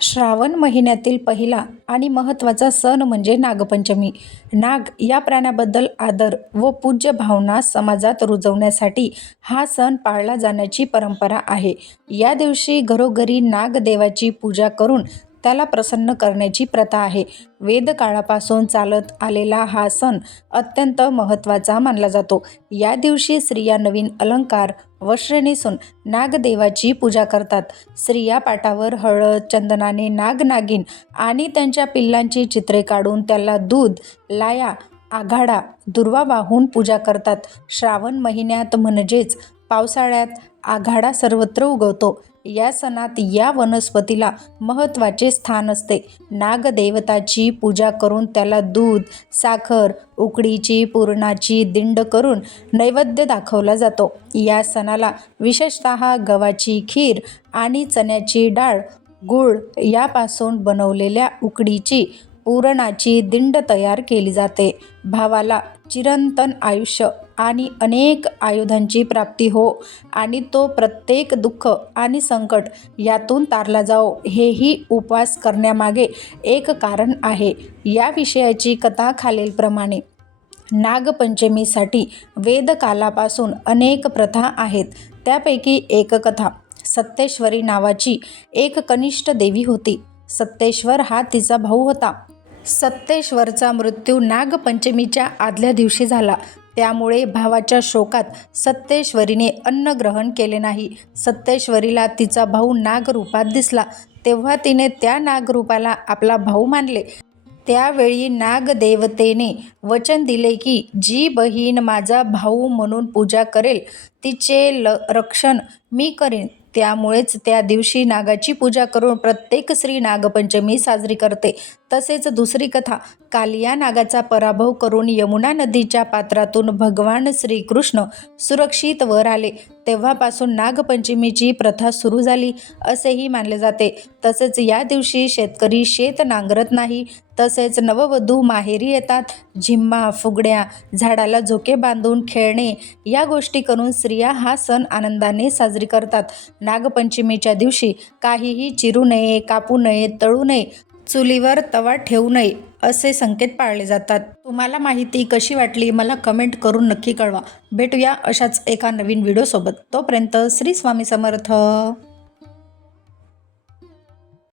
श्रावण महिन्यातील पहिला आणि महत्त्वाचा सण म्हणजे नागपंचमी. नाग या प्राण्याबद्दल आदर व पूज्य भावना समाजात रुजवण्यासाठी हा सण पाळला जाण्याची परंपरा आहे. या दिवशी घरोघरी नागदेवाची पूजा करून त्याला प्रसन्न करण्याची प्रथा आहे. वेदकाळापासून चालत आलेला हा सण अत्यंत महत्त्वाचा मानला जातो. या दिवशी स्त्रिया नवीन अलंकार, वस्त्रे नेसून नागदेवाची पूजा करतात. स्त्रिया पाटावर हळद, चंदनाने नाग-नागिन आणि त्यांच्या पिल्लांची चित्रे काढून त्याला दूध, लाया, आघाडा, दुर्वा वाहून पूजा करतात. श्रावण महिन्यात म्हणजेच पावसाळ्यात आघाडा सर्वत्र उगवतो. या सणात या वनस्पतीला महत्त्वाचे स्थान असते. नागदेवताची पूजा करून त्याला दूध, साखर, उकडीची पुरणाची दिंड करून नैवेद्य दाखवला जातो. या सणाला विशेषतः गव्हाची खीर आणि चण्याची डाळ, गूळ यापासून बनवलेल्या उकडीची पुरणाची दिंड तयार केली जाते. भावाला चिरंतन आयुष्य आणि अनेक आयुधांची प्राप्ती हो आणि तो प्रत्येक दुःख आणि संकट यातून तारला जाओ, हेही उपवास करण्यामागे एक कारण आहे. या विषयाची कथा खालीलप्रमाणे. नागपंचमीसाठी वेदकालापासून अनेक प्रथा आहेत. त्यापैकी एक कथा. सत्तेश्वरी नावाची एक कनिष्ठ देवी होती. सत्तेश्वर हा तिचा भाऊ होता. सत्तेश्वरचा मृत्यू नागपंचमीच्या आदल्या दिवशी झाला. त्यामुळे भावाच्या शोकात सत्तेश्वरीने अन्न ग्रहण केले नाही. सत्तेश्वरीला तिचा भाऊ नागरूपात दिसला, तेव्हा तिने त्या नागरूपाला आपला भाऊ मानले. त्यावेळी नागदेवतेने वचन दिले की जी बहीण माझा भाऊ म्हणून पूजा करेल तिचे रक्षण मी करीन. त्यामुळेच त्या दिवशी नागाची पूजा करून प्रत्येक स्त्री नागपंचमी साजरी करते. तसेच दुसरी कथा. कालिया नागाचा पराभव करून यमुना नदीच्या पात्रातून भगवान श्रीकृष्ण सुरक्षित वर आले. तेव्हापासून नागपंचमीची प्रथा सुरू झाली असेही मानले जाते. तसेच या दिवशी शेतकरी शेत नांगरत नाही. तसेच नववधू माहेरी येतात. झिम्मा, फुगड्या, झाडाला झोके बांधून खेळणे या गोष्टी करून स्त्रिया हा सण आनंदाने साजरी करतात. नागपंचमीच्या दिवशी काहीही चिरू नये, कापू नये, तळू नये, चुलीवर तवा ठेवू नये असे संकेत पाळले जातात. तुम्हाला माहिती कशी वाटली मला कमेंट करून नक्की कळवा. भेटूया अशाच एका नवीन व्हिडिओसोबत. तोपर्यंत श्री स्वामी समर्थ.